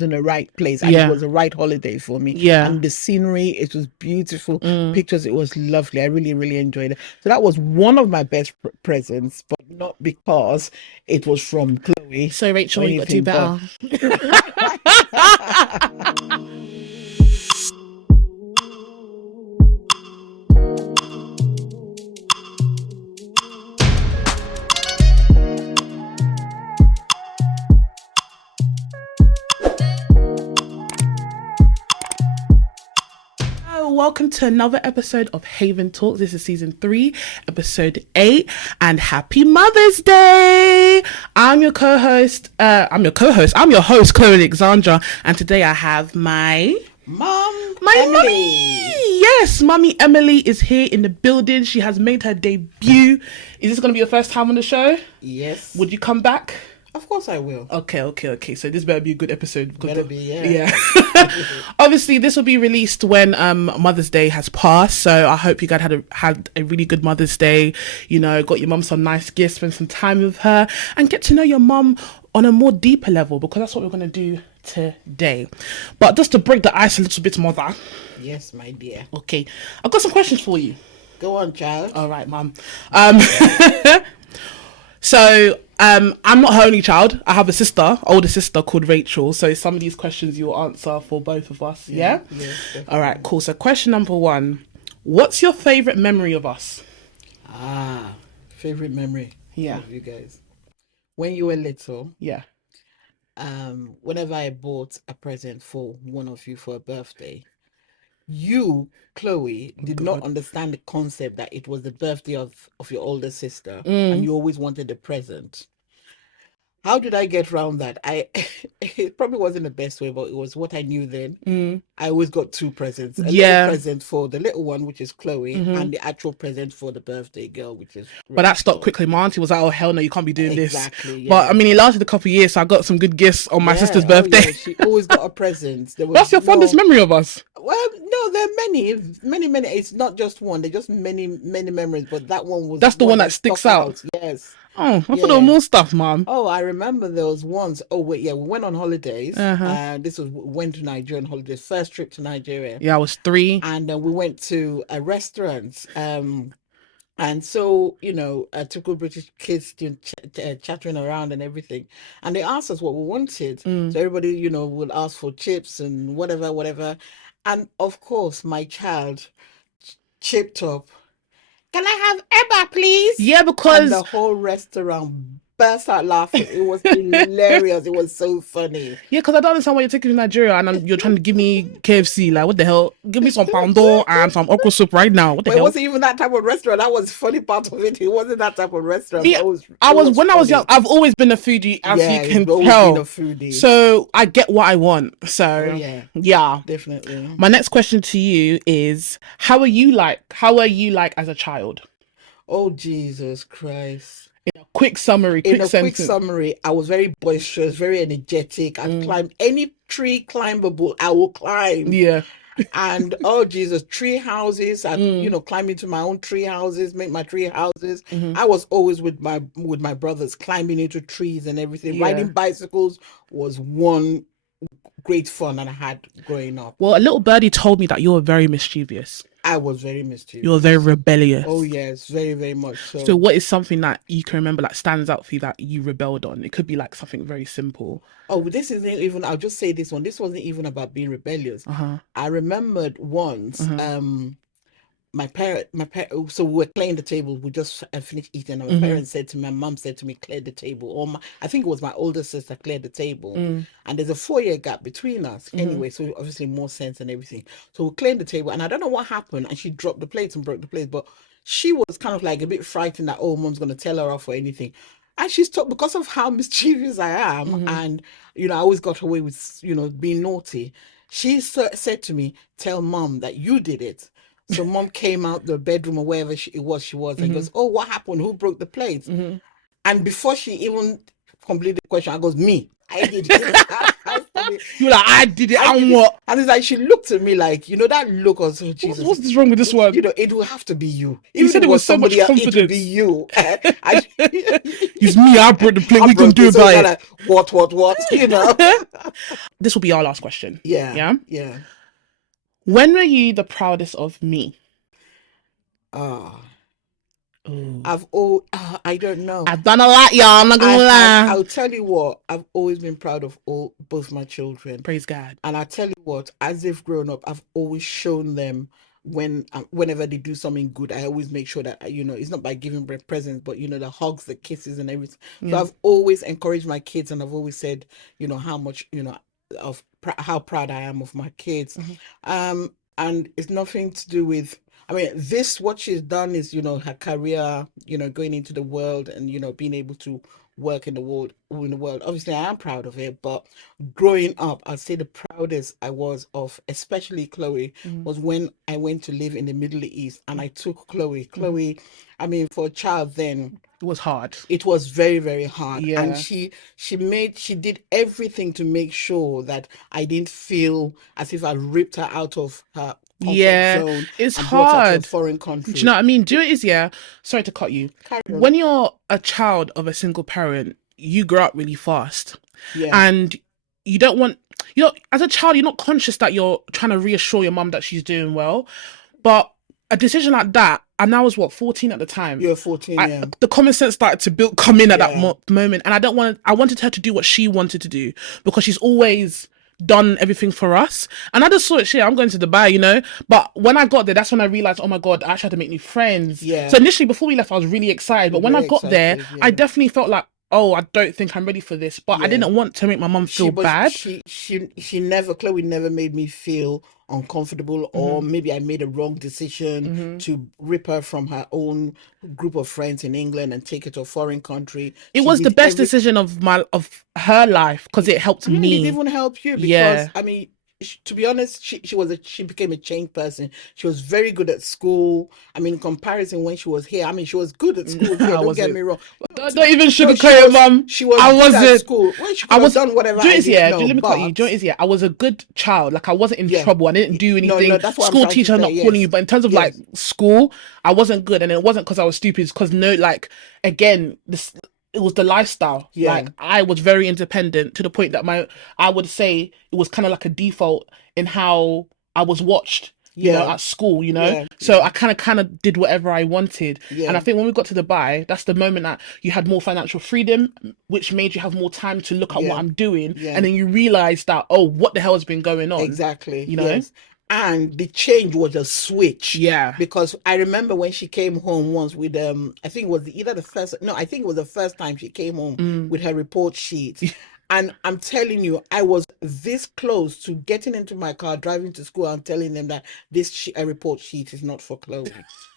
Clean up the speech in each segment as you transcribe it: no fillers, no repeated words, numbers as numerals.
in the right place, and it was the right holiday for me. And the scenery, it was beautiful. Pictures, it was lovely. I really, really enjoyed it. So that was one of my best presents, but not because it was from Chloe. So Rachel, you got to do better. Welcome to another episode of Haven Talks. This is season 3, episode 8, and happy Mother's Day. I'm your host, Chloe Alexandra, and today I have my Emily. Mummy. Yes, Mummy Emily is here in the building. She has made her debut. Is this going to be your first time on the show? Yes. Would you come back? Of course I will. Okay. So this better be a good episode. Better be, yeah. Obviously, this will be released when Mother's Day has passed. So I hope you guys had a really good Mother's Day. You know, got your mum some nice gifts, spend some time with her, and get to know your mum on a more deeper level, because that's what we're going to do today. But just to break the ice a little bit, Mother. Yes, my dear. Okay, I've got some questions for you. Go on, child. All right, Mum. So, I'm not her only child. I have a older sister called Rachel. So some of these questions you'll answer for both of us. Yeah? Yes, all right, cool. So question number 1. What's your favourite memory of us? Favourite memory of you guys. When you were little. Yeah. Whenever I bought a present for one of you for a birthday, you, Chloe, did not understand the concept that it was the birthday of your older sister, and you always wanted a present. How did I get around that? It probably wasn't the best way, but it was what I knew then. I always got 2 presents. A little present for the little one, which is Chloe, and the actual present for the birthday girl, which is Rachel. But that stopped quickly. My auntie was like, oh, hell no, you can't be doing this. Exactly, yeah. But I mean, it lasted a couple of years, so I got some good gifts on my sister's birthday. Yeah. She always got a present. What's your fondest memory of us? Well, no, there are many. It's not just one. They're just many memories. But that one was. That's the one that sticks out. Yes. Oh, I thought there were more stuff, Mom. Oh, I remember there was once. Oh wait, yeah, we went on holidays. Went to Nigeria on holidays. First trip to Nigeria. Yeah, I was 3. And we went to a restaurant. And so, typical British kids chattering around and everything. And they asked us what we wanted. So everybody, would ask for chips and whatever. And of course, my child chipped up, "Can I have Emma, please?" Yeah, because... And the whole restaurant burst out laughing. It was hilarious. It was so funny. Yeah, because I don't understand why you're taking me to Nigeria and you're trying to give me KFC. Like, what the hell? Give me some poundo and some okra soup right now. What the hell? It wasn't even that type of restaurant. That was the funny part of it. It wasn't that type of restaurant. Yeah, I was young, I've always been a foodie, as you can tell. Been a foodie. So I get what I want. So yeah, definitely. My next question to you is, how are you like as a child? Oh, Jesus Christ. In a quick summary, I was very boisterous, very energetic. I'd climb any tree climbable, I will climb. Yeah. And oh Jesus, tree houses. I'd climb into my own tree houses, make my tree houses. I was always with my brothers, climbing into trees and everything. Yeah. Riding bicycles was one great fun that I had growing up. Well, a little birdie told me that you were very mischievous. I was very mischievous. You were very rebellious. Oh yes, very, very much so. So what is something that you can remember that stands out for you that you rebelled on? It could be like something very simple. Oh, this isn't even, I'll just say this one. This wasn't even about being rebellious. I remembered once, my parent, so we were clearing the table. We just finished eating, and my mom said to me, "Clear the table." Or I think it was my older sister cleared the table, and there's a 4-year gap between us. Anyway, so obviously more sense and everything. So we cleared the table, and I don't know what happened, and she dropped the plates and broke the plates, but she was kind of like a bit frightened that, oh, mom's gonna tell her off or anything. And she's taught, because of how mischievous I am, and I always got away with being naughty. She said to me, "Tell mom that you did it." So mom came out the bedroom or wherever she was, and goes, "Oh, what happened? Who broke the plates?" And before she even completed the question, I goes, "Me. I did it." I me. You're like, I did it, I did and it. what? And it's like, she looked at me like, that look of, oh, Jesus. What's this wrong with this one? It will have to be you. You Even said if it it with was so much somebody else, it will be confidence. you. It's me, I brought the plate, we can do so about it. like, what? This will be our last question. Yeah. When were you the proudest of me? I don't know. I've done a lot, y'all. I'm not gonna lie. I'll tell you what, I've always been proud of both my children. Praise God. And I tell you what, as they've grown up, I've always shown them whenever they do something good, I always make sure that, it's not by giving presents, but, the hugs, the kisses and everything. Yeah. So I've always encouraged my kids, and I've always said, how much, of how proud I am of my kids. Mm-hmm. And it's nothing to do with, what she's done is, her career, going into the world and, being able to work in the world. Obviously, I am proud of it, but growing up, I'd say the proudest I was of, especially Chloe, was when I went to live in the Middle East and I took Chloe. Chloe, for a child then, it was hard. It was very, very hard. Yeah. And she did everything to make sure that I didn't feel as if I ripped her out of her comfort zone. It's and hard. Brought her to a foreign country. Do you know what I mean? Sorry to cut you. When you're a child of a single parent, you grow up really fast. Yeah. And you don't want, as a child, you're not conscious that you're trying to reassure your mum that she's doing well. But a decision like that, and I was 14 at the time. You're 14, yeah. The common sense started to come in at that moment, and I wanted her to do what she wanted to do, because she's always done everything for us. And I just thought, shit, I'm going to Dubai, But when I got there, that's when I realized, oh my God, I actually had to make new friends. Yeah. So initially, before we left, I was really excited. But when I got there, I definitely felt like, oh, I don't think I'm ready for this. But I didn't want to make my mum feel bad. Chloe never made me feel uncomfortable, or maybe I made a wrong decision to rip her from her own group of friends in England and take her to a foreign country. It was the best decision of her life, because it helped me. It even helped you, because to be honest, she became a changed person. She was very good at school. In comparison, when she was here, she was good at school. Here, don't get me wrong. Don't even sugarcoat it, mum. She was good at school. Well, she could have done whatever. Let me cut you. I was a good child. Like, I wasn't in trouble. I didn't do anything. No, that's what school teacher, I'm not calling you. But in terms of like school, I wasn't good, and it wasn't because I was stupid. It's because it was the lifestyle. Yeah. Like, I was very independent, to the point that I would say it was kind of like a default in how I was watched, at school, So I kind of did whatever I wanted. Yeah. And I think when we got to Dubai, that's the moment that you had more financial freedom, which made you have more time to look at what I'm doing. Yeah. And then you realize that, oh, what the hell has been going on? Exactly. Yes. And the change was a switch. Yeah. Because I remember when she came home once with I think it was the first time she came home with her report sheet. And I'm telling you, I was this close to getting into my car, driving to school, and telling them that this report sheet is not for Chloe.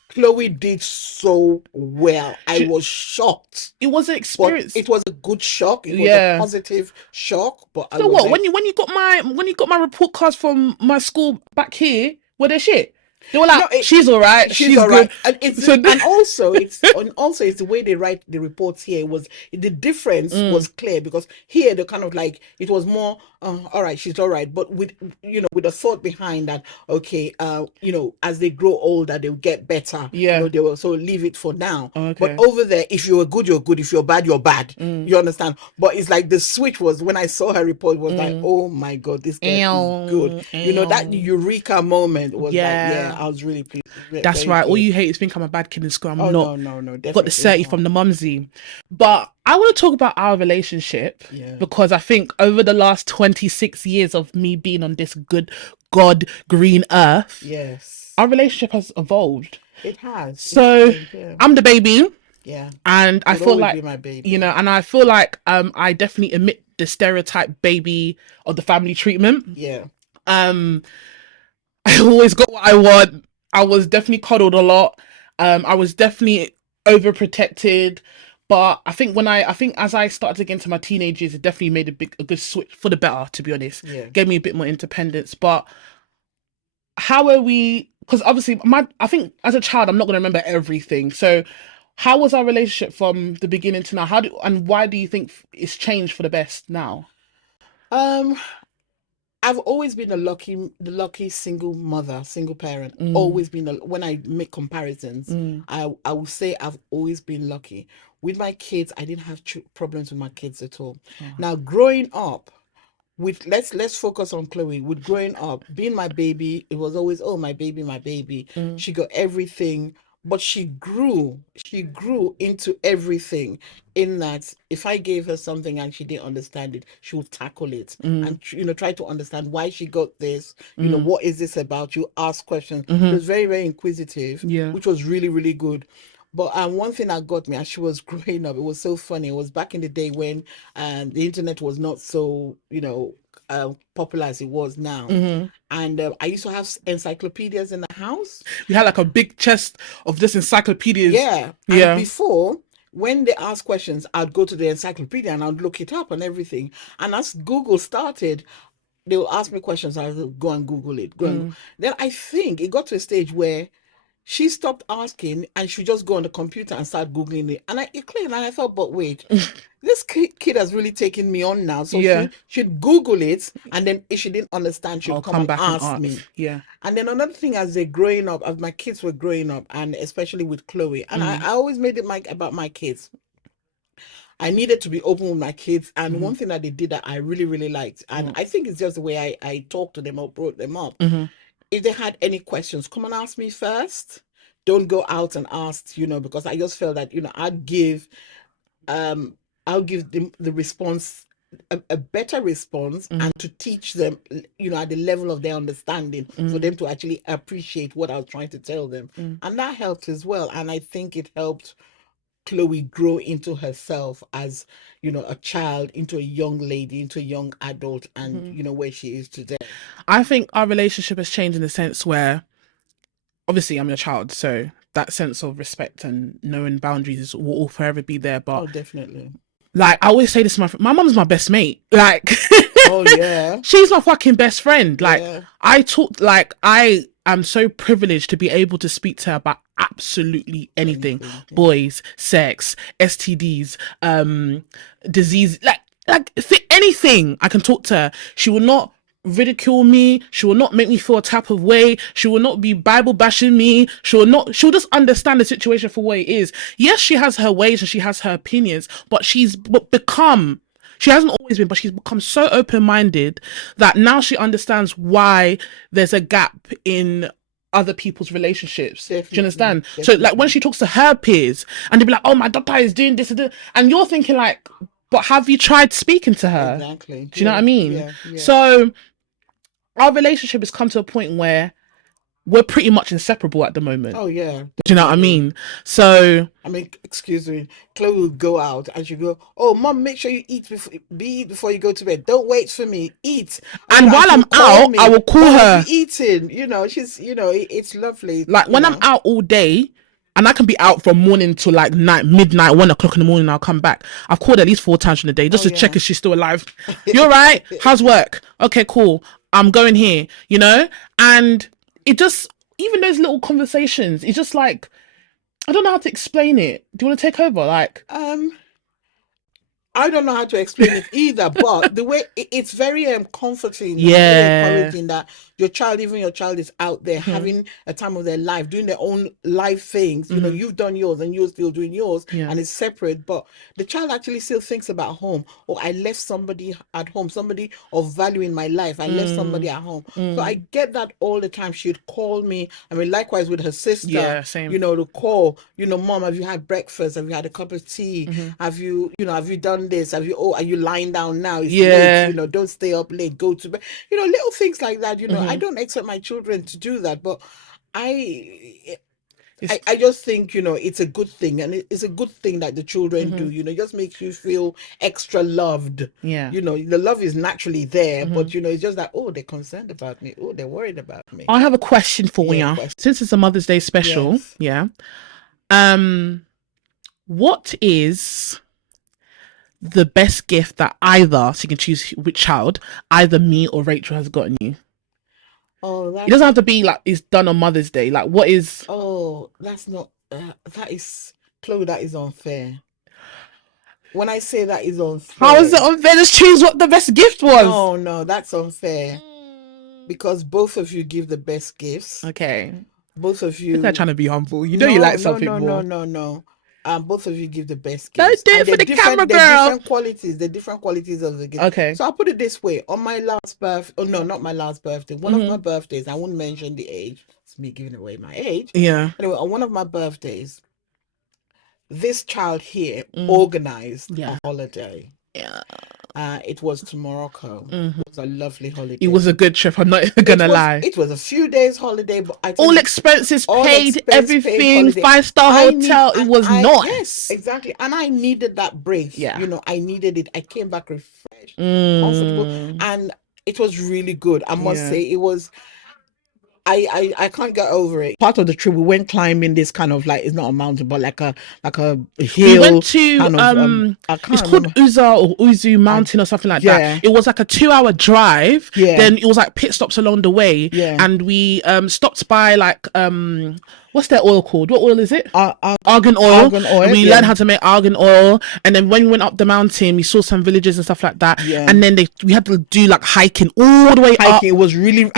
Chloe did so well. I was shocked. It was an experience. But it was a good shock. It was a positive shock. But so what? When you got my report cards from my school back here, were they shit? They were like, she's all right. She's all right. And also it's the way they write the reports here. The difference was clear, because here they're kind of like, it was more, all right, she's all right, but with a thought behind that. Okay, as they grow older, they'll get better. Yeah, they will. So leave it for now. Okay. But over there, if you're good, you're good. If you're bad, you're bad. You understand? But it's like the switch was when I saw her report, was like, oh my God, this girl is good. That eureka moment was I was really pleased. That's right. All you hate is think I'm a bad kid in school. I'm not. No, definitely got the 30 from the mumsy. But I want to talk about our relationship, because I think over the last 26 years of me being on this good God green earth, our relationship has evolved. It has. So I'm the baby. Yeah. And I feel like, my baby. And I feel like I definitely emit the stereotype baby of the family treatment. Yeah. I always got what I want. I was definitely coddled a lot. I was definitely overprotected. But I think as I started to get into my teenage years, it definitely made a good switch for the better, to be honest. Yeah. Gave me a bit more independence. But how are we? Because obviously, I think as a child, I'm not going to remember everything. So how was our relationship from the beginning to now? And why do you think it's changed for the best now? I've always been the lucky single mother, single parent. Always been when I make comparisons, I will say I've always been lucky. With my kids, I didn't have problems with my kids at all. Now, growing up, with let's focus on Chloe. With growing up, being my baby, it was always, oh, my baby, my baby. She got everything, but she grew into everything. In that, if I gave her something and she didn't understand it, she would tackle it and try to understand why she got this. What is this about? You ask questions. She was very, very inquisitive, Yeah. which was really, really good. But one thing that got me as she was growing up, it was so funny. It was back in the day when the internet was not so, popular as it was now. And I used to have encyclopedias in the house. You had like a big chest of just encyclopedias. Yeah. And before, when they asked questions, I'd go to the encyclopedia and I'd look it up and everything. And as Google started, they would ask me questions. I would go and Google it. Then I think it got to a stage where she stopped asking and she just go on the computer and start Googling it. And it clicked and I thought, but wait, this kid has really taken me on now. So she'd Google it, and then if she didn't understand, she'd come back and ask me. Yeah. And then another thing, as they're growing up, as my kids were growing up, and especially with Chloe, and I always made it about my kids. I needed to be open with my kids. And one thing that they did that I really, really liked, and I think it's just the way I talk to them or brought them up. If they had any questions, come and ask me first. Don't go out and ask, because I just felt that, I'll give them the response, a better response, and to teach them, at the level of their understanding, for them to actually appreciate what I was trying to tell them. And that helped as well. And I think it helped Chloe grow into herself as, a child, into a young lady, into a young adult, and, where she is today. I think our relationship has changed in the sense where, obviously, I'm your child, so that sense of respect and knowing boundaries will forever be there. But definitely. Like, I always say this to my mom's my best mate. Like, oh yeah, she's my fucking best friend. Like, I am so privileged to be able to speak to her about absolutely anything. Boys, sex, STDs, disease, like anything. I can talk to her. She will not ridicule me. She will not make me feel a type of way. She will not be Bible bashing me. She'll just understand the situation for what it is. Yes, she has her ways and she has her opinions, but she hasn't always been, but she's become so open-minded that now she understands why there's a gap in other people's relationships. Definitely, do you understand? Definitely. So like when she talks to her peers and they'll be like, oh, my daughter is doing this and you're thinking like, but have you tried speaking to her? Exactly. Do you know what I mean? Yeah. So our relationship has come to a point where we're pretty much inseparable at the moment. Oh yeah. Definitely. Do you know what I mean? So I mean, excuse me, Chloe will go out and she'll go, oh, Mom, make sure you eat before you go to bed. Don't wait for me. Eat. And while I'm out, I will call her. Eating. She's, it's lovely. Like when I'm out all day, and I can be out from morning to like midnight, 1 o'clock in the morning, I'll come back. I've called her at least 4 times in the day just to check if she's still alive. You're right. How's work? Okay, cool. I'm going here, and it just, even those little conversations, it's just like, I don't know how to explain it. Do you want to take over? Like, I don't know how to explain it either, but the way it's very comforting, yeah, very encouraging that your child is out there having a time of their life, doing their own life things. You've done yours and you're still doing yours, and it's separate, but the child actually still thinks about home. Oh, I left somebody at home, somebody of value in my life. I left somebody at home. So I get that all the time. She'd call me. I mean, likewise with her sister. Yeah, same. To call. Mom, have you had breakfast? Have you had a cup of tea? Have you done this? Are you lying down now? It's late, don't stay up late, go to bed. Little things like that. I don't expect my children to do that, but I just think, it's a good thing, and it's a good thing that the children do, it just makes you feel extra loved. Yeah. The love is naturally there, but it's just that, oh, they're concerned about me. Oh, they're worried about me. I have a question for you. Since it's a Mother's Day special, what is the best gift that either, so you can choose which child, either me or Rachel has gotten you? Oh, it doesn't have to be like it's done on Mother's Day. Like, what is? Oh, that's not. That is, Chloe. That is unfair. When I say that is unfair, how is it unfair? Just choose what the best gift was. No, that's unfair. because both of you give the best gifts. Okay. Both of you. They're trying to be humble. You know, you like something more. No. Both of you give the best Don't gifts. do it for the camera, girl. The different qualities of the gift. Okay. So I'll put it this way. On my last birthday, oh no, not my last birthday. One of my birthdays, I won't mention the age. It's me giving away my age. Yeah. Anyway, on one of my birthdays, this child here organized a holiday. Yeah. It was to Morocco. It was a lovely holiday. It was a good trip. I'm not even gonna lie. It was a few days holiday, but all expenses paid, everything, 5-star hotel. It was nice. Yes, exactly. And I needed that break. Yeah. You know, I needed it. I came back refreshed, comfortable, and it was really good. I must say, it was. I can't get over it. Part of the trip, we went climbing this kind of like, it's not a mountain, but like a hill. We went to kind of, it's called Uza or Uzu Mountain or something like that. It was like a 2-hour drive. Yeah. Then it was like pit stops along the way. Yeah. And we stopped by like what's their oil called? What oil is it? Argan oil. And we learned how to make argan oil. And then when we went up the mountain, we saw some villages and stuff like that. Yeah. And then we had to do like hiking all the way up. It was really,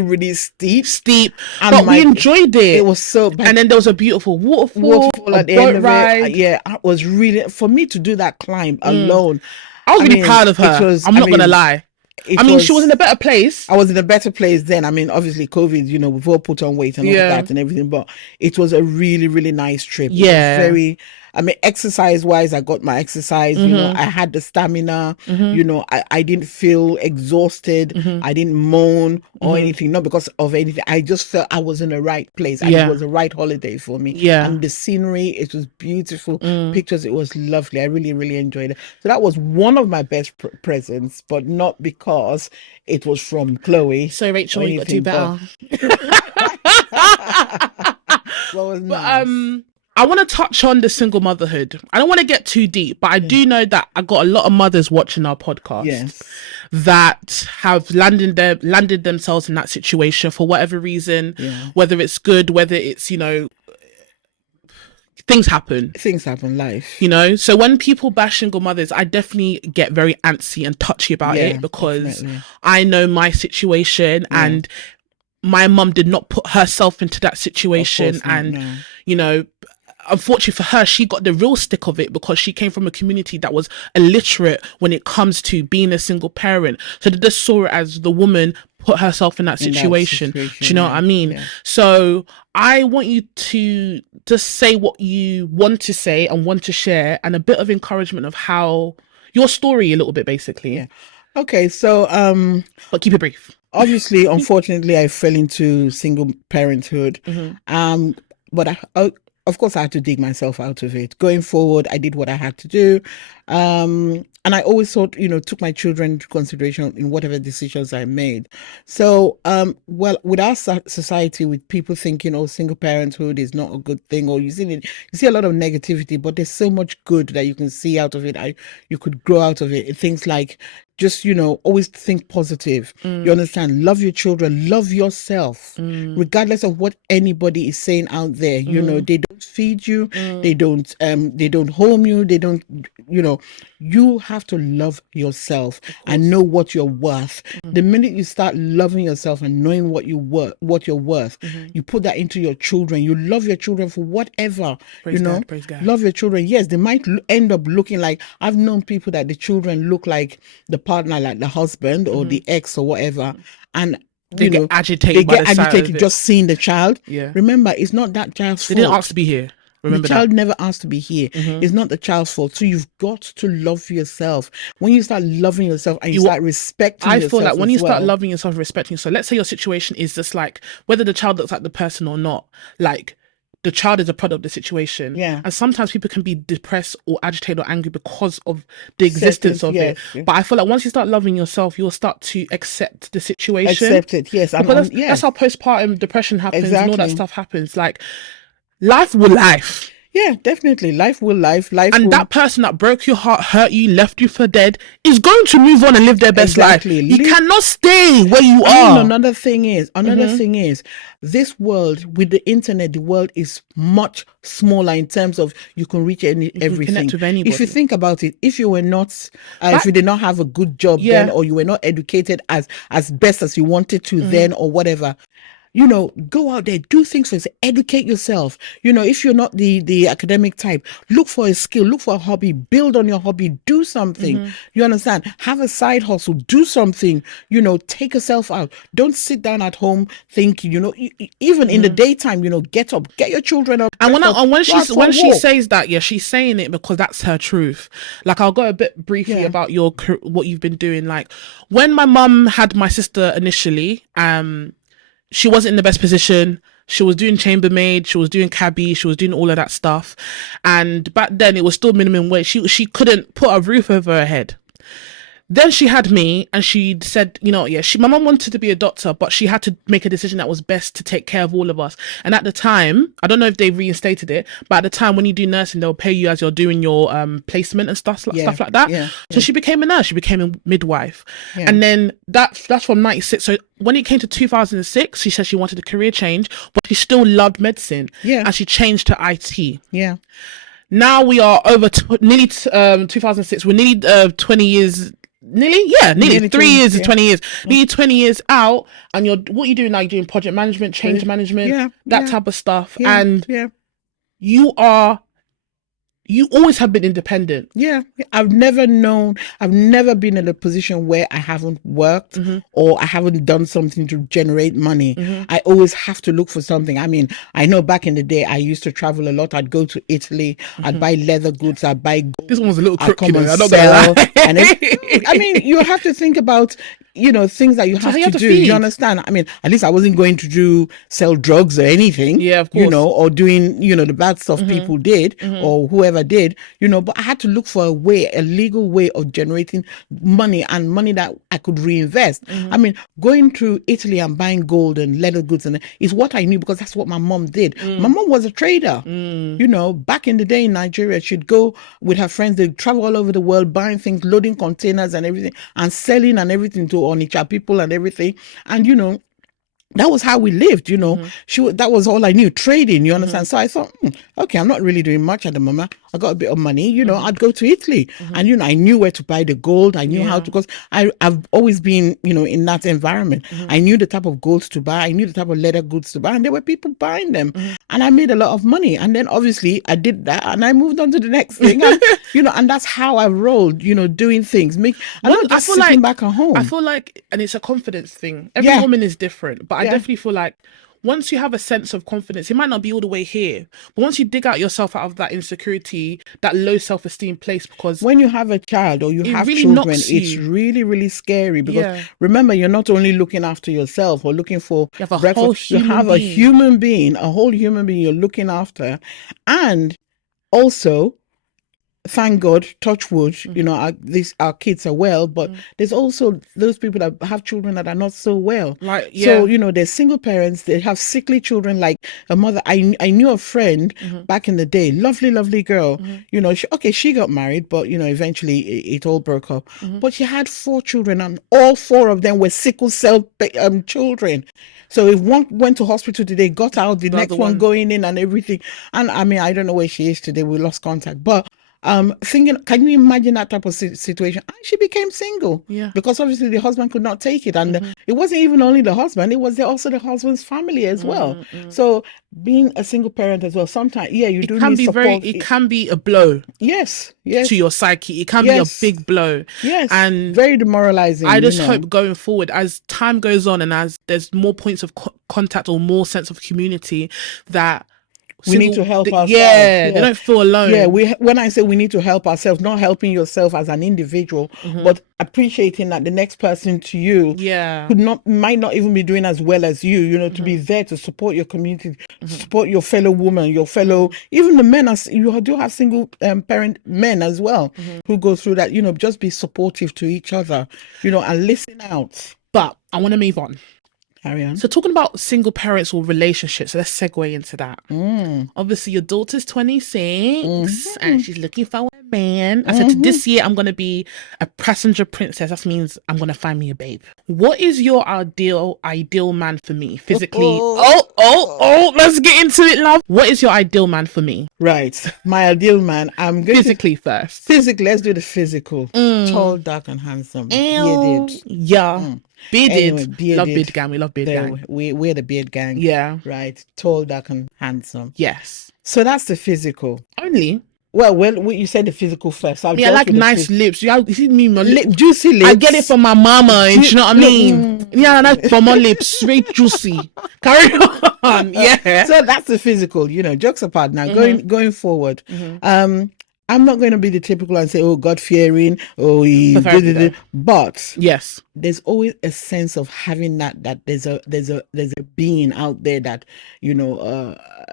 really steep. But we enjoyed it. It was so bad. And then there was a beautiful waterfall at the end of it. Yeah, it was really, for me to do that climb alone. I was really proud of her. I'm not going to lie. She was in a better place. I was in a better place then. I mean, obviously, COVID, you know, we've all put on weight and all that and everything, but it was a really, really nice trip. Yeah. Exercise-wise, I got my exercise. You know, I had the stamina. You know, I didn't feel exhausted. I didn't moan or anything, not because of anything. I just felt I was in the right place. And it was the right holiday for me. Yeah. And the scenery, it was beautiful. Pictures, it was lovely. I really, really enjoyed it. So that was one of my best presents, but not because it was from Chloe. So Rachel, you got to do better. What was nice? I want to touch on the single motherhood. I don't want to get too deep, but I do know that I got a lot of mothers watching our podcast that have landed themselves in that situation for whatever reason, whether it's good, whether it's, you know, things happen, life, you know. So when people bash single mothers, I definitely get very antsy and touchy about it because I know my situation and my mum did not put herself into that situation. You know, unfortunately for her, she got the real stick of it because she came from a community that was illiterate when it comes to being a single parent. So they just saw it as the woman put herself in that situation. Do you know what I mean? Yeah. So I want you to just say what you want to say and want to share, and a bit of encouragement of how your story a little bit, basically. Yeah. Okay, so but keep it brief. Obviously, unfortunately, I fell into single parenthood. But I, of course, I had to dig myself out of it. Going forward, I did what I had to do. And I always thought, you know, took my children into consideration in whatever decisions I made. So, well, with our society, with people thinking, oh, single parenthood is not a good thing, or you see a lot of negativity, but there's so much good that you can see out of it. You could grow out of it. Things like just, you know, always think positive. You understand? Love your children, love yourself, regardless of what anybody is saying out there. You know, they don't feed you, they don't home you, they don't, you know, you have to love yourself and know what you're worth. The minute you start loving yourself and knowing what you're worth, you put that into your children. You love your children for whatever, praise you know. God, praise God. Love your children. Yes, they might end up looking like, I've known people that the children look like the partner, like the husband or the ex or whatever, and they get agitated just seeing the child. Remember, it's not that child's fault. They didn't ask to be here. Remember, the child never asked to be here. It's not the child's fault. So you've got to love yourself. When you start loving yourself and you start respecting yourself, I feel like when you start loving yourself and respecting yourself, let's say your situation is just like, whether the child looks like the person or not, like, the child is a product of the situation. Yeah. And sometimes people can be depressed or agitated or angry because of the existence of it. But I feel like once you start loving yourself, you'll start to accept the situation. Accept it, yes. Because that's how postpartum depression happens and all that stuff happens. Like, life will life. Yeah, definitely. Life will life. Life And will. that person that broke your heart, hurt you, left you for dead, is going to move on and live their best life. You cannot stay where you are. Another thing is, this world with the internet, the world is much smaller in terms of you can reach everything. Connect with anybody. If you think about it, if you were not, if you did not have a good job then, or you were not educated as best as you wanted to then, or whatever, you know, go out there, do things for yourself, educate yourself. You know, if you're not the academic type, look for a skill, look for a hobby, build on your hobby, do something. You understand? Have a side hustle, do something, you know, take yourself out. Don't sit down at home thinking, you know, even in the daytime, you know, get up, get your children up. And when she says that, she's saying it because that's her truth. Like, I'll go a bit briefly about what you've been doing. Like, when my mum had my sister initially, she wasn't in the best position. She was doing chambermaid, she was doing cabbie, she was doing all of that stuff. And back then it was still minimum wage. She couldn't put a roof over her head. Then she had me, and she said, you know, my mum wanted to be a doctor, but she had to make a decision that was best to take care of all of us. And at the time, I don't know if they've reinstated it, but at the time when you do nursing, they'll pay you as you're doing your placement and stuff like that. So she became a nurse, she became a midwife. And then that's from 96. So when it came to 2006, she said she wanted a career change, but she still loved medicine. And she changed to IT. Now we are over nearly 2006. We're nearly 20 years. Nearly 3 years is 20 years. Nearly 20 years out, and what you're doing now, you're doing project management, change management, that type of stuff. And you always have been independent. I've never been in a position where I haven't worked or I haven't done something to generate money. I always have to look for something. I mean, I know back in the day I used to travel a lot. I'd go to Italy, I'd buy leather goods, I'd buy gold. This one was a little crook, I'm not gonna lie. I mean, you have to think about, you know, things that you have to do. You understand? I mean, at least I wasn't going to sell drugs or anything. Of course. You know, or doing, you know, the bad stuff people did or whoever did, you know, but I had to look for a legal way of generating money, and money that I could reinvest. I mean, going to Italy and buying gold and leather goods is what I knew, because that's what my mom did. My mom was a trader. You know, back in the day in Nigeria, she'd go with her friends, they'd travel all over the world, buying things, loading containers and everything, and selling and everything to Onitsha people and everything. And, you know, that was how we lived, you know. That was all I knew, trading, you understand? So I thought, okay, I'm not really doing much at the moment. I got a bit of money, you know, I'd go to Italy. And, you know, I knew where to buy the gold. I knew how to, because I've always been, you know, in that environment. I knew the type of golds to buy. I knew the type of leather goods to buy. And there were people buying them. And I made a lot of money. And then obviously I did that and I moved on to the next thing. And, you know, and that's how I rolled, you know, doing things. I'm not just sitting back at home. I feel like, and it's a confidence thing. Every woman is different, but I definitely feel like once you have a sense of confidence, it might not be all the way here, but once you dig out yourself out of that insecurity, that low self-esteem place, because when you have a child or you have really children, it's really, really scary, because remember, you're not only looking after yourself or looking for breakfast, you have a human being, a whole human being you're looking after. And also, thank God, touch wood, you know, our kids are well, but there's also those people that have children that are not so well. So, you know, they're single parents, they have sickly children, like a mother. I knew a friend back in the day, lovely girl, you know, she got married, but, you know, eventually it all broke up. But she had 4 children, and all 4 of them were sickle cell children. So if one went to hospital today, got out, the next one going in and everything. And I mean, I don't know where she is today. We lost contact, but thinking, can you imagine that type of situation? And she became single because obviously the husband could not take it, and it wasn't even only the husband; it was also the husband's family as well. So being a single parent as well, sometimes you do need support. It can be a blow. Yes, to your psyche. It can be a big blow. Yes, and very demoralizing. I just hope going forward, as time goes on and as there's more points of contact or more sense of community, that we need to help ourselves. They don't feel alone. When I say we need to help ourselves, not helping yourself as an individual, but appreciating that the next person to you might not even be doing as well as you, you know, to be there to support your community, support your fellow woman, your fellow, even the men. As you do have single parent men as well who go through that, you know, just be supportive to each other, you know, and listen out. But I want to move on. Carry on. So talking about single parents or relationships, so let's segue into that. Obviously, your daughter's 26 and she's looking for a man. I said, this year I'm going to be a passenger princess. That means I'm going to find me a babe. What is your ideal man for me? Physically? Let's get into it, love. What is your ideal man for me? Right. My ideal man, I'm going physically first. Physically, let's do the physical. Tall, dark, and handsome. Bearded. Yeah. Bearded. Anyway, bearded. Love beard gang. We love beard gang. We're the beard gang. Yeah. Right. Tall, dark, and handsome. Yes. So that's the physical. Only. Well, you said the physical first. I like nice lips. You see me, my juicy lips. I get it from my mama, and you know what I mean? Yeah, that's from my lips, straight juicy. Carry on. Yeah. So that's the physical. Jokes apart. Now going forward, I'm not going to be the typical and say, "Oh, God fearing," but yes, there's always a sense of having that there's a being out there that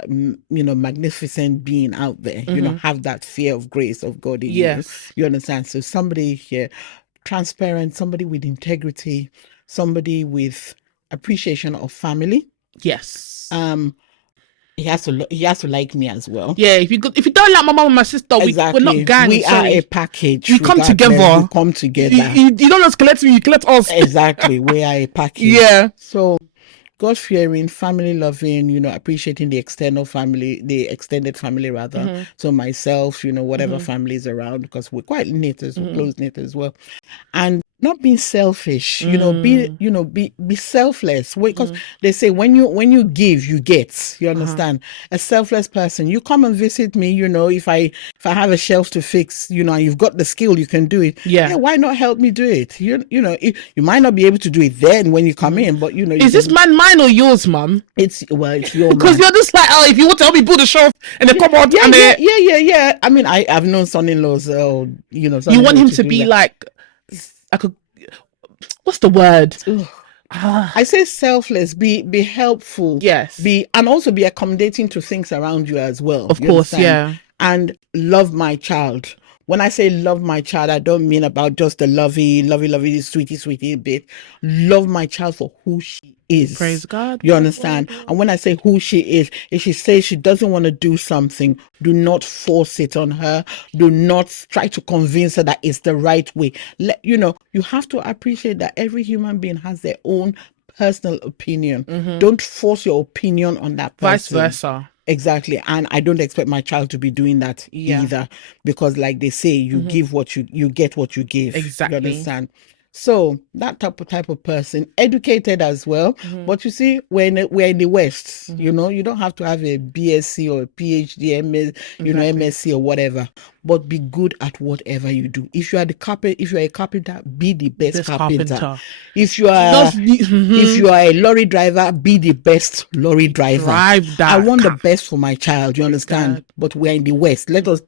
magnificent being out there. Have that fear of grace of God in you. You understand? So somebody here, transparent, somebody with integrity, somebody with appreciation of family. Yes. He has to like me as well. Yeah, if you don't like my mom and my sister, exactly. we're not gang. We are a package. We come together. You don't just collect me, you collect us. Exactly. We are a package. Yeah. So God fearing, family loving, appreciating the external family, the extended family rather. So myself, whatever family is around, because we're quite knit we're close knit as well. And not being selfish, be selfless. Because they say when you give, you get. You understand? A selfless person. You come and visit me. If I have a shelf to fix, and you've got the skill, you can do it. Yeah. Why not help me do it? You might not be able to do it then when you come in, but is this man mine or yours, mum? It's your because you're just like, if you want to help me build a shelf and then come on, yeah. I mean, I've known son-in-laws. You want him to be like what's the word? I say selfless, be helpful, yes, and also be accommodating to things around you as well. Of course, yeah. And love my child. When I say love my child, I don't mean about just the lovey, sweetie bit. Love my child for who she is. Praise God. You understand? And when I say who she is, if she says she doesn't want to do something, do not force it on her. Do not try to convince her that it's the right way. You have to appreciate that every human being has their own personal opinion. Don't force your opinion on that person. Vice versa. Exactly. And I don't expect my child to be doing that either, because like they say, you give what you get what you give. Exactly. You understand? So that type of person, educated as well. But you see, we're in the West, you don't have to have a BSc or a PhD, MS, MSc or whatever, but be good at whatever you do. If you are a carpenter, be the best carpenter. If you are a lorry driver, be the best lorry driver. Drive that. I want the best for my child, you understand? God. But we're in the West. Let us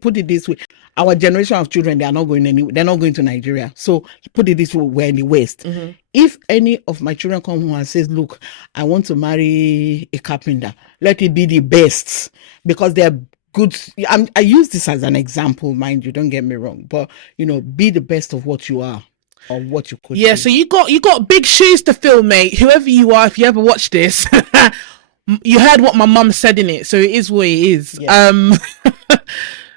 put it this way. Our generation of children, they're not going to Nigeria. So put it this way, we're in the West. If any of my children come home and says, look, I want to marry a carpenter, let it be the best, because they're good. I use this as an example, mind you, don't get me wrong, but be the best of what you are or what you could be. So you got big shoes to fill, mate. Whoever you are, if you ever watch this, you heard what my mum said in it, so it is what it is.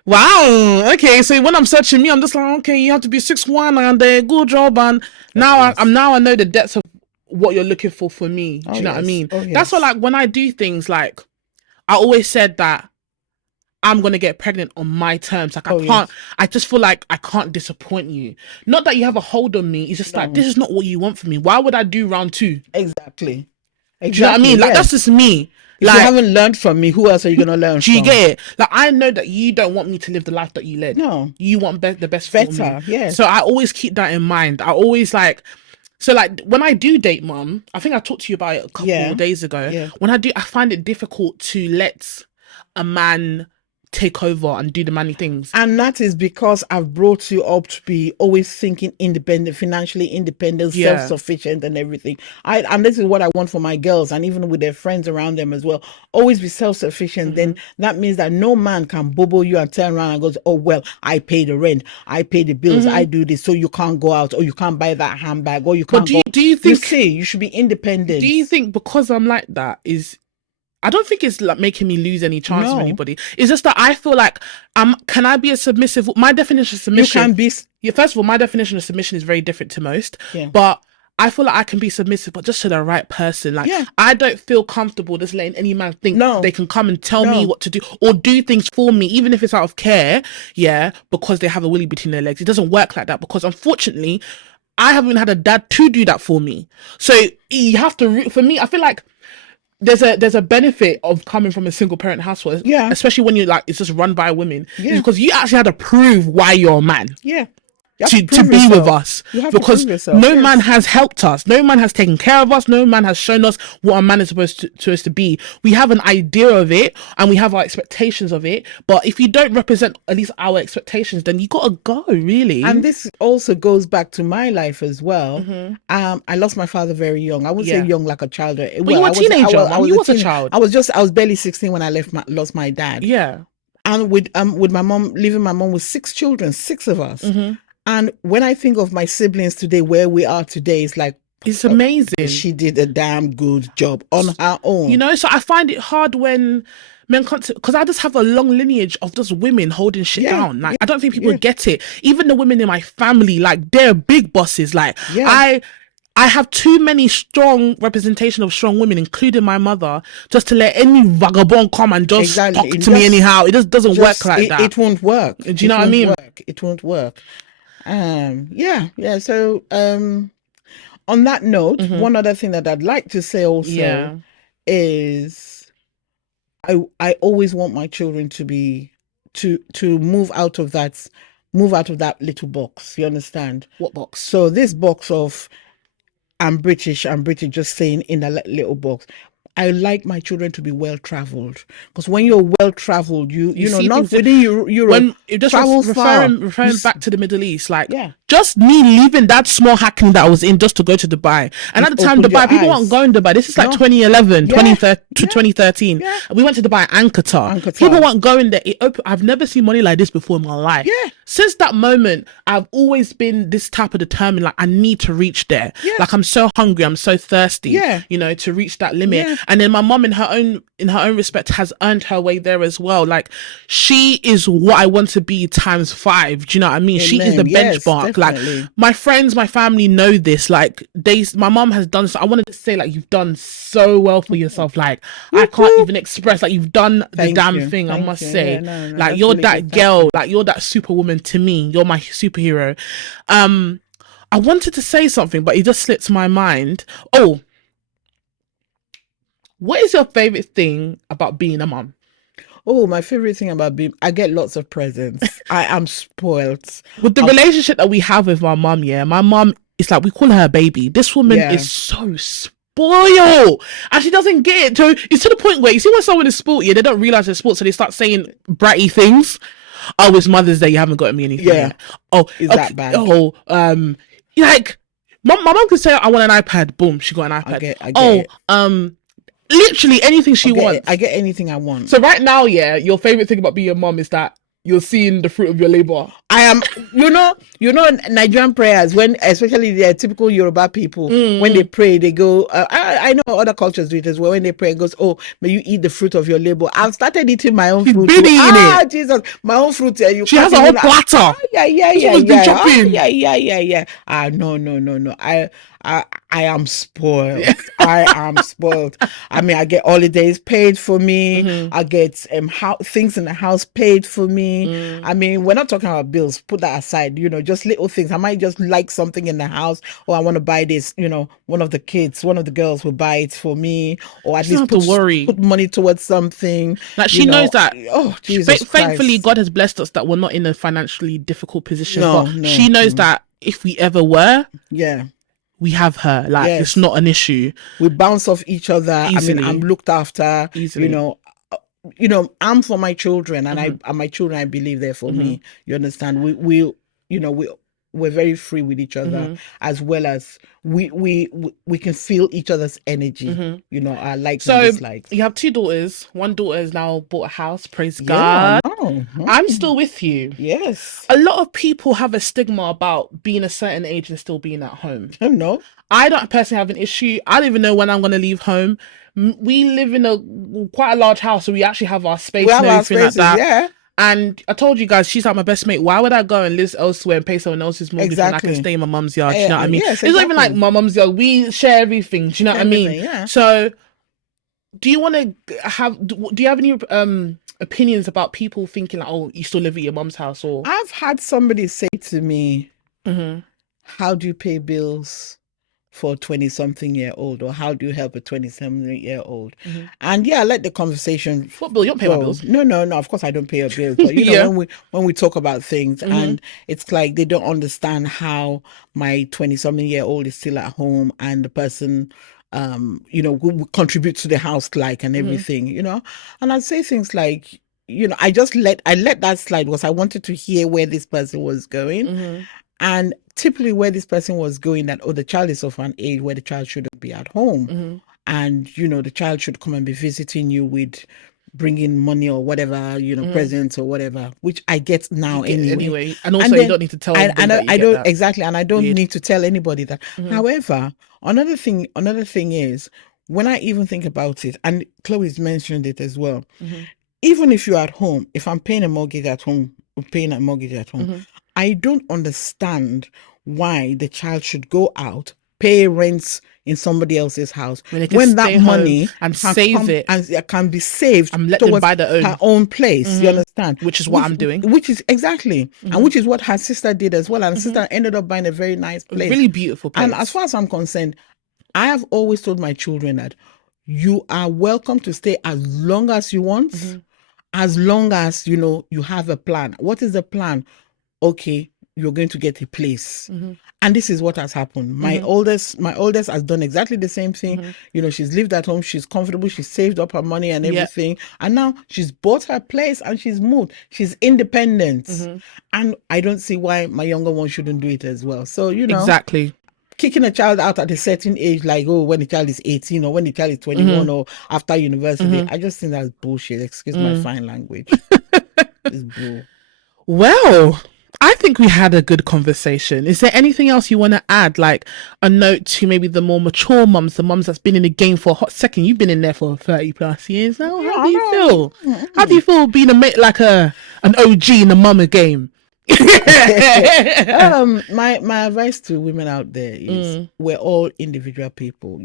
Wow. Okay. So when I'm searching me, I'm just like, okay, you have to be 6'1" and a good job, and now I know the depths of what you're looking for me. Do you know what I mean? That's why, like, when I do things, like, I always said that I'm gonna get pregnant on my terms. Like, I can't. I just feel like I can't disappoint you. Not that you have a hold on me. It's just like, this is not what you want from me. Why would I do round 2? Exactly. Do you know what I mean? Like, that's just me. If you haven't learned from me, who else are you going to learn from? Do you get it? Like, I know that you don't want me to live the life that you led. No. You want the best for me. Yeah. So I always keep that in mind. I always when I do date, Mum, I think I talked to you about it a couple of days ago. Yeah. When I do, I find it difficult to let a man take over and do the manly things. And that is because I've brought you up to be always thinking independent, financially independent, self-sufficient and everything. And this is what I want for my girls, and even with their friends around them as well. Always be self-sufficient. Then that means that no man can bobo you and turn around and goes, oh, well, I pay the rent, I pay the bills, I do this, so you can't go out, or you can't buy that handbag, or you can't do you think... You see, you should be independent. Do you think because I'm like that is... I don't think it's like making me lose any chance of anybody. It's just that I feel like, can I be a submissive? My definition of submission... You can be... Yeah, first of all, my definition of submission is very different to most. Yeah. But I feel like I can be submissive, but just to the right person. Like, I don't feel comfortable just letting any man think they can come and tell me what to do or do things for me, even if it's out of care, because they have a willy between their legs. It doesn't work like that, because unfortunately, I haven't had a dad to do that for me. So you have to... For me, I feel like there's a benefit of coming from a single parent household, especially when you're like, it's just run by women, because you actually had to prove why you're a man. To be with us, because no man has helped us, no man has taken care of us, no man has shown us what a man is supposed to be. We have an idea of it and we have our expectations of it, but if you don't represent at least our expectations, then you gotta go, really. And this also goes back to my life as well. I lost my father very young. I wouldn't say young like a child. But you were a teenager. You was a child. I was barely 16 when I lost my dad. And with my mom, leaving my mom with 6 children, 6 of us. And when I think of my siblings today, where we are today, it's like, it's amazing. She did a damn good job on her own. You know, so I find it hard when men can't, because I just have a long lineage of just women holding shit down. Like, I don't think people get it. Even the women in my family, like, they're big bosses. Like, I have too many strong representation of strong women, including my mother, just to let any vagabond come and just talk to me anyhow. It just doesn't work like that. It won't work. Do you know what I mean? It won't work. So on that note, one other thing that I'd like to say also is I always want my children to be to move out of that little box. You understand? What box? So this box of I'm British, just saying in a little box. I like my children to be well traveled, because when you're well traveled, you know, not within Europe. When it just referring back to the Middle East, like just me leaving that small Hackney that I was in just to go to Dubai, and at the time Dubai, people weren't going to Dubai. This is like 2011, 2013. We went to Dubai and Qatar. People weren't going there. I've never seen money like this before in my life. Since that moment, I've always been this type of determined. Like, I need to reach there. Like, I'm so hungry, I'm so thirsty. You know, to reach that limit. And then my mom, in her own respect, has earned her way there as well. Like, she is what I want to be times 5. Do you know what I mean? Amen. She is the benchmark. Definitely. Like, my friends, my family know this. Like, my mom has done so. I wanted to say, like, you've done so well for yourself. Like, I can't even express. Like, you've done the damn thing. I must say. Like, you're really that girl. Like, you're that superwoman to me. You're my superhero. I wanted to say something, but it just slipped my mind. Oh. What is your favorite thing about being a mom? Oh, my favorite thing about being... I get lots of presents. I am spoilt. With the relationship that we have with my mom, my mom, it's like we call her a baby. This woman is so spoiled. And she doesn't get it. So it's to the point where, you see when someone is spoiled, they don't realise they're spoiled, so they start saying bratty things. Oh, it's Mother's Day, you haven't gotten me anything yet. Oh, is that bad? Oh, like, my mom could say, I want an iPad. Boom, she got an iPad. I get it. Literally anything she wants. I get anything I want. So right now, your favorite thing about being a mom is that you're seeing the fruit of your labor. I am, you know, Nigerian prayers, when, especially the typical Yoruba people, when they pray, they go, I know other cultures do it as well. When they pray, it goes, oh, may you eat the fruit of your labor. I've started eating my own fruit. Been eating it. Jesus, my own fruit. She has a whole platter. No. I am spoiled. I am spoiled. I mean, I get holidays paid for me. I get things in the house paid for me. I mean, we're not talking about bills. Put that aside. You know, just little things. I might just like something in the house, or I want to buy this. You know, one of the girls will buy it for me, or at least put money towards something. Like, she knows that. Oh, Jesus Christ. Thankfully, God has blessed us that we're not in a financially difficult position. But she knows that if we ever were, we have her. Like, it's not an issue. We bounce off each other. Easily. I mean, I'm looked after. Easily. You know, I'm for my children, and my children, I believe they're for me. You understand? We're very free with each other, as well as we can feel each other's energy, our likes and dislikes. You have 2 daughters. One daughter has now bought a house, praise God. I'm still with you. Yes. A lot of people have a stigma about being a certain age and still being at home. No. I don't personally have an issue. I don't even know when I'm going to leave home. We live in quite a large house, so we actually have our space and everything like that. Yeah. And I told you guys, she's like my best mate. Why would I go and live elsewhere and pay someone else's mortgage when I can stay in my mum's yard? Do you know what I mean? Yes, It's not even like my mum's yard. We share everything. Do you know what I mean? Yeah. So, do you want to have? Do you have any opinions about people thinking like, oh, you still live at your mum's house? Or I've had somebody say to me, "How do you pay bills for a 20-something-year-old, or how do you help a 27-year-old?" And yeah, let the conversation. What bill? You don't pay my bills. No. Of course, I don't pay your bills. But when we talk about things, and it's like they don't understand how my 20-something-year-old is still at home, and the person, who contributes to the house, and everything, And I'd say things like, I let that slide because I wanted to hear where this person was going. And typically where this person was going, that, the child is of an age where the child shouldn't be at home. And, the child should come and be visiting you with bringing money or whatever, presents or whatever, which I get now anyway. And also you don't need to tell anybody. I don't exactly, and I don't need to tell anybody that. However, another thing is, when I even think about it, and Chloe's mentioned it as well, even if you're at home, if I'm paying a mortgage at home, I don't understand why the child should go out, pay rents in somebody else's house when that money and save it and it can be saved and let them buy her own place. You understand? Which is what I'm doing. Which is exactly, and which is what her sister did as well. And her sister ended up buying a very nice place, really beautiful place. And as far as I'm concerned, I have always told my children that you are welcome to stay as long as you want, as long as you have a plan. What is the plan? Okay, you're going to get a place. And this is what has happened. My oldest has done exactly the same thing. She's lived at home, she's comfortable, she's saved up her money and everything. And now she's bought her place and she's moved. She's independent. And I don't see why my younger one shouldn't do it as well. So, exactly. Kicking a child out at a certain age, like, when the child is 18 or when the child is 21 or after university, I just think that's bullshit. Excuse my fine language. It's bull. Well, I think we had a good conversation. Is there anything else you want to add? Like a note to maybe the more mature mums, the mums that's been in the game for a hot second. You've been in there for 30 plus years now. How do you feel? How do you feel being an OG in the mama game? My advice to women out there is we're all individual people.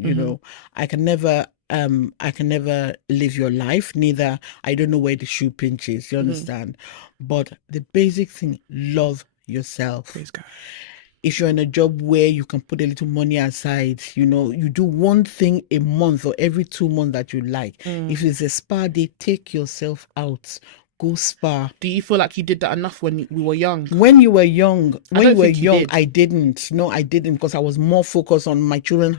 I can never live your life. Neither, I don't know where the shoe pinches. You understand? But the basic thing, love yourself. Praise God. If you're in a job where you can put a little money aside, you do one thing a month or every 2 months that you like. If it's a spa day, take yourself out. Go spa. Do you feel like you did that enough when we were young? When you were young, I didn't. No, I didn't, because I was more focused on my children.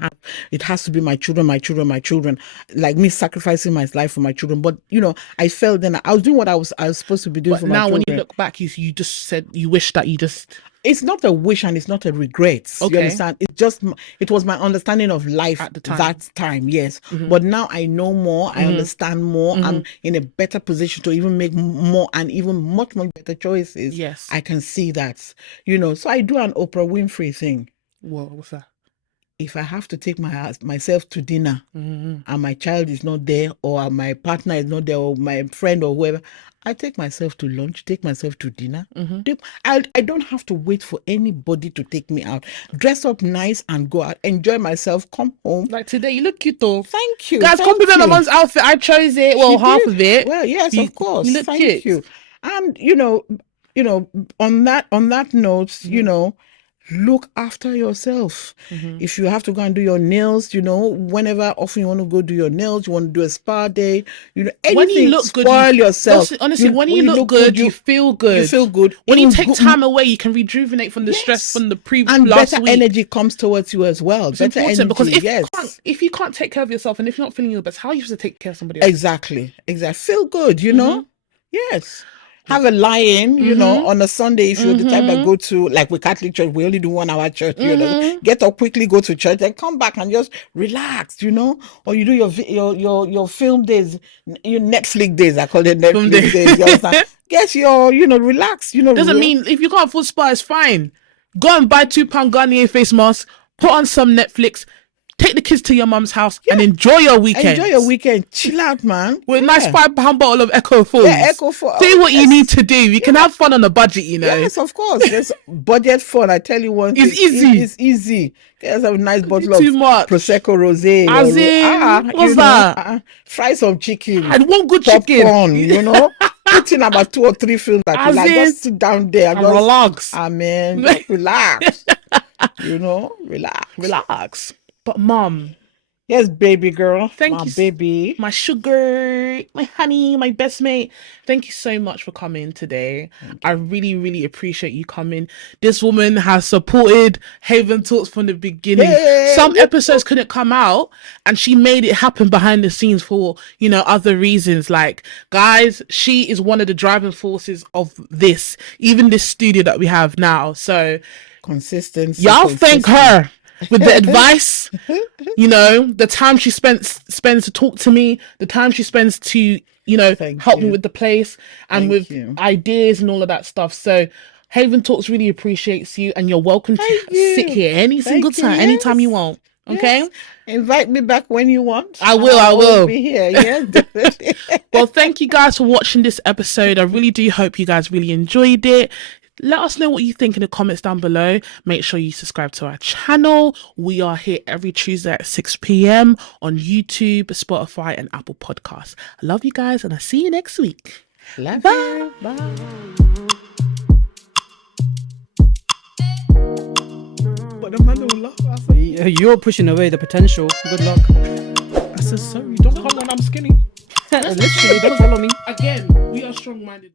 It has to be my children. Like me sacrificing my life for my children. But I felt then I was doing what I was supposed to be doing for my children. But now, when you look back, you just said you wish that you just. It's not a wish and it's not a regret. Okay. You understand? It was my understanding of life at the time. That time, yes. But now I know more. I understand more. I'm in a better position to even make more and even much better choices. Yes. I can see that. So I do an Oprah Winfrey thing. What's that? If I have to take myself to dinner and my child is not there, or my partner is not there, or my friend or whoever, I take myself to lunch, take myself to dinner. I don't have to wait for anybody to take me out. Dress up nice and go out, enjoy myself, come home. Like today, you look cute though. Thank you. Guys, compliment on mom's outfit. I chose it. Well, half of it. Well, yes, of course. You look cute. You. And on that note, look after yourself. If you have to go and do your nails, whenever often you want to go do your nails, you want to do a spa day, anything, when you look spoil good, yourself. Honestly, when you look good, you feel good. You feel good. When you take time away, you can rejuvenate from the stress from the and last better week. energy comes towards you as well. It's better important energy, because if you can't take care of yourself and if you're not feeling your best, how are you supposed to take care of somebody else? Exactly. Feel good, Yes. Have a lie-in, on a Sunday if you're the type that go to, like with Catholic church, we only do 1 hour church, get up quickly, go to church, and come back and just relax, or you do your film days, your Netflix days, I call it Netflix days, you understand? Get your, relax, Doesn't mean if you can't afford spa, it's fine. Go and buy £2 Garnier face mask, put on some Netflix, take the kids to your mum's house and enjoy your weekend. Chill out, man. With a nice £5 bottle of Echo Falls. Yeah, Echo Falls. Do what you need to do. You can have fun on a budget, Yes, of course. There's budget fun. I tell you one thing. It's easy. Get a nice bottle of Prosecco Rosé. What's that? Fry some chicken. I want good popcorn, chicken. Put in about 2 or 3 films that you like. Just sit down there and just relax. Amen. Just relax. Relax. But Mom. Yes, baby girl. Thank you, baby. My sugar, my honey, my best mate. Thank you so much for coming today. I really, really appreciate you coming. This woman has supported Haven Talks from the beginning. Yay! Some episodes couldn't come out and she made it happen behind the scenes for, other reasons. Like, guys, she is one of the driving forces of this, even this studio that we have now. So, consistency. Y'all thank her. With the advice, the time she spends to talk to me, the time she spends to, help me with the place and with ideas and all of that stuff. So Haven Talks really appreciates you and you're welcome to sit here anytime you want. Okay? Yes. Invite me back when you want. I will be here. Yes, definitely. Well, thank you guys for watching this episode. I really do hope you guys really enjoyed it. Let us know what you think in the comments down below. Make sure you subscribe to our channel. We are here every Tuesday at 6 p.m. on YouTube, Spotify, and Apple Podcasts. I love you guys, and I'll see you next week. Love Bye. you. Bye. But the man will laugh. You're pushing away the potential. Good luck. I said, sorry, don't come when I'm skinny. Literally, don't follow me. Again, we are strong-minded.